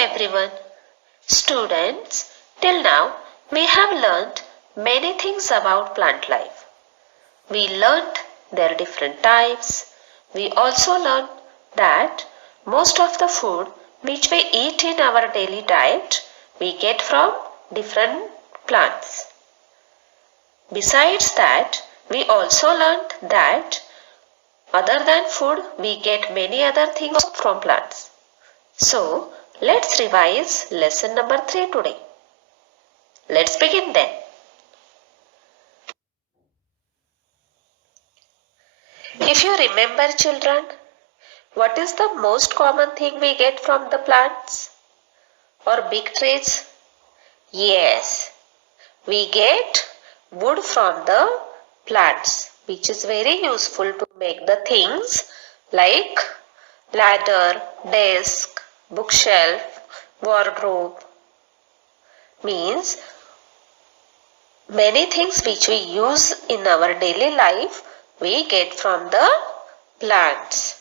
everyone. Students, till now we have learnt many things about plant life. We learnt their different types. We also learned that most of the food which we eat in our daily diet we get from different plants. Besides that, we also learned that other than food we get many other things from plants. So, let's revise lesson number 3 today. Let's begin then. If you remember children, what is the most common thing we get from the plants or big trees? Yes, we get wood from the plants, which is very useful to make the things like ladder, desk, bookshelf, wardrobe. Means many things which we use in our daily life we get from the plants.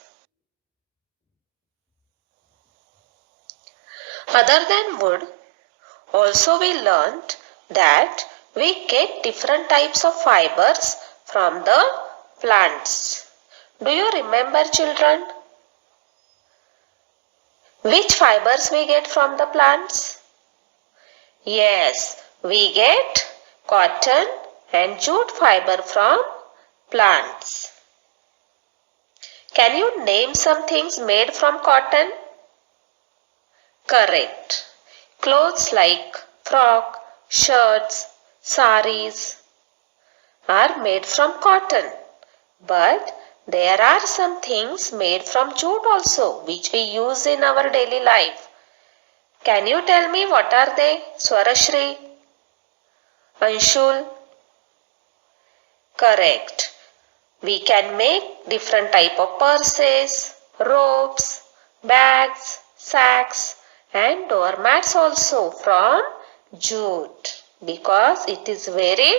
Other than wood, also we learnt that we get different types of fibers from the plants. Do you remember children? Which fibers we get from the plants? Yes, we get cotton and jute fiber from plants. Can you name some things made from cotton? Correct. Clothes like frock, shirts, saris are made from cotton. But there are some things made from jute also which we use in our daily life. Can you tell me what are they? Swarashri? Anshul? Correct. We can make different type of purses, ropes, bags, sacks and doormats also from jute because it is very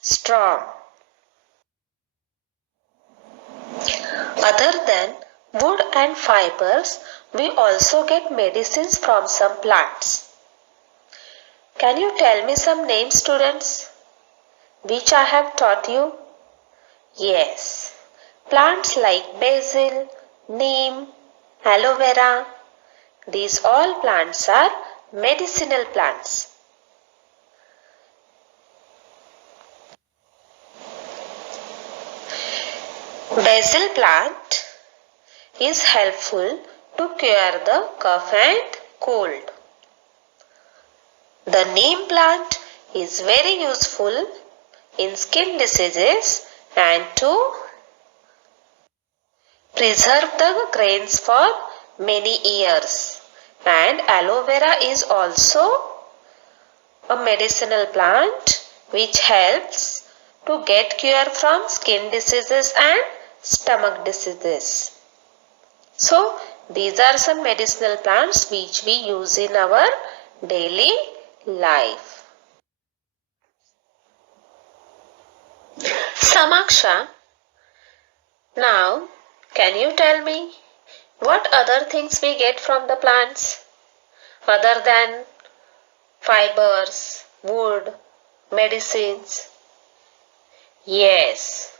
strong. Other than wood and fibers, we also get medicines from some plants. Can you tell me some names, students, which I have taught you? Yes, plants like basil, neem, aloe vera, these all plants are medicinal plants. Basil plant is helpful to cure the cough and cold. The neem plant is very useful in skin diseases and to preserve the grains for many years. And aloe vera is also a medicinal plant which helps to get cure from skin diseases and stomach diseases. So, these are some medicinal plants which we use in our daily life. Samaksha, now can you tell me what other things we get from the plants other than fibers, wood, medicines? Yes,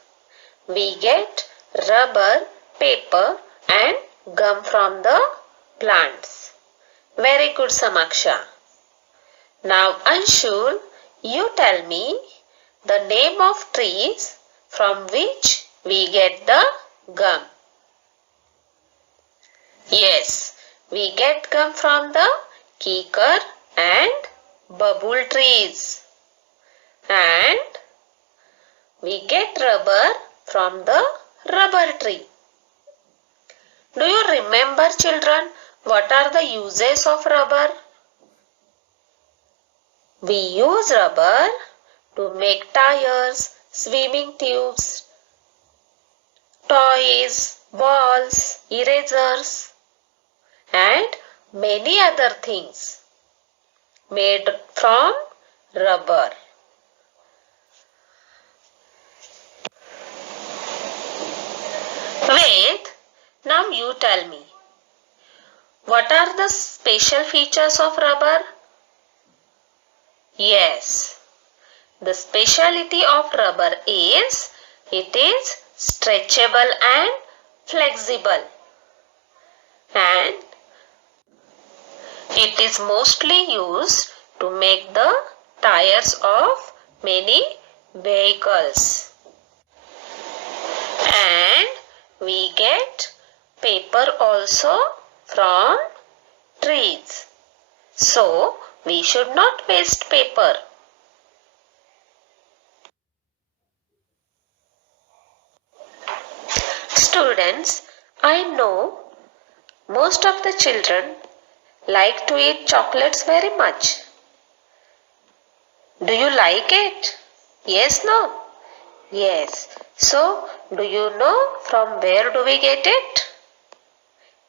we get rubber, paper and gum from the plants. Very good, Samaksha. Now Anshul, you tell me the name of trees from which we get the gum. Yes, we get gum from the kikar and babul trees. And we get rubber from the rubber tree. Do you remember children what are the uses of rubber? We use rubber to make tires, swimming tubes, toys, balls, erasers and many other things made from rubber. Ved, now you tell me, What are the special features of rubber? Yes, the speciality of rubber is it is stretchable and flexible, and it is mostly used to make the tires of many vehicles. And we get paper also from trees. So, we should not waste paper. Students, I know most of the children like to eat chocolates very much. Do you like it? Yes, no? Yes. So, do you know from where do we get it?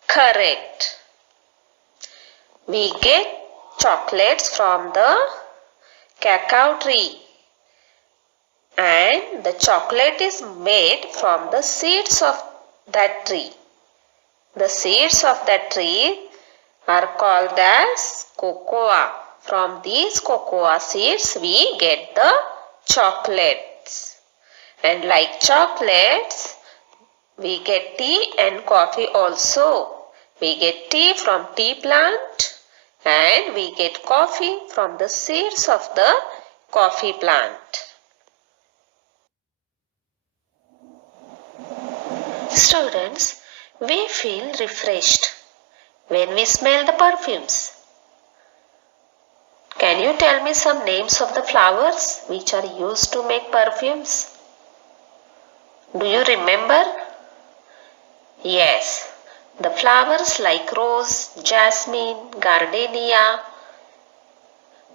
Correct. We get chocolates from the cacao tree, and the chocolate is made from the seeds of that tree. The seeds of that tree are called as cocoa. From these cocoa seeds we get the chocolates. And like chocolates, we get tea and coffee also. We get tea from tea plant and we get coffee from the seeds of the coffee plant. Students, we feel refreshed when we smell the perfumes. Can you tell me some names of the flowers which are used to make perfumes? Do you remember? Yes, the flowers like rose, jasmine, gardenia,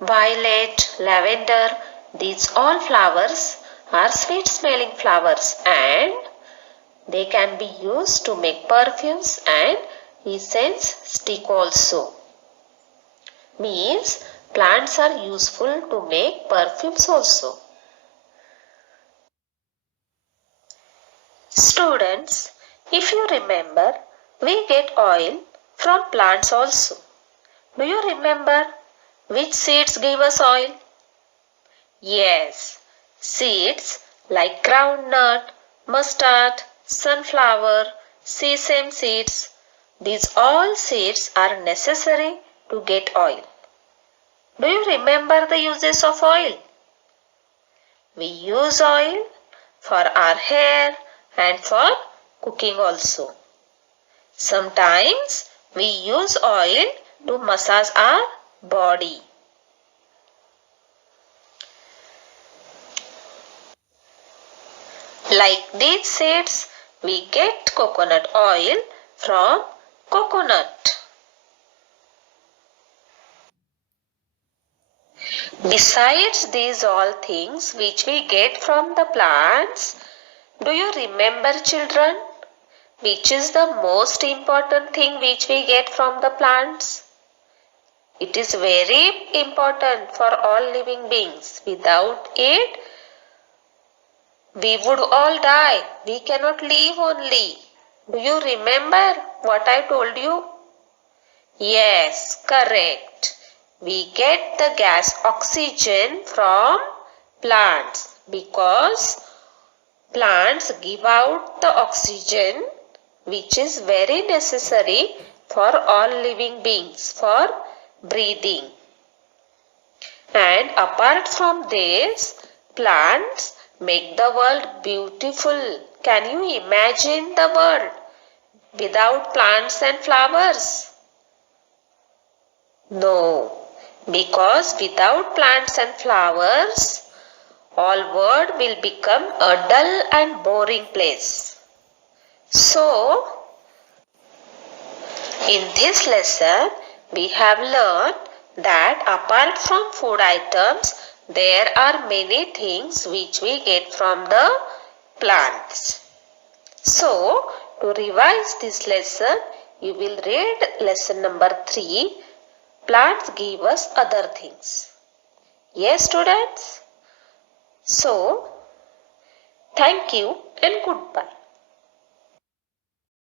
violet, lavender, these all flowers are sweet smelling flowers and they can be used to make perfumes and incense stick also. Means plants are useful to make perfumes also. Students, if you remember, we get oil from plants also. Do you remember which seeds give us oil? Yes, seeds like groundnut, mustard, sunflower, sesame seeds. These all seeds are necessary to get oil. Do you remember the uses of oil? We use oil for our hair and for cooking also. Sometimes we use oil to massage our body. Like these seeds, we get coconut oil from coconut. Besides these all things which we get from the plants, do you remember, children, which is the most important thing which we get from the plants? It is very important for all living beings. Without it, we would all die. We cannot live only. Do you remember what I told you? Yes, correct. We get the gas oxygen from plants because plants give out the oxygen which is very necessary for all living beings for breathing. And apart from this, plants make the world beautiful. Can you imagine the world without plants and flowers? No, because without plants and flowers, all world will become a dull and boring place. So, in this lesson, we have learned that apart from food items, there are many things which we get from the plants. So, to revise this lesson, you will read lesson number 3. Plants give us other things. Yes, students? So, thank you and goodbye.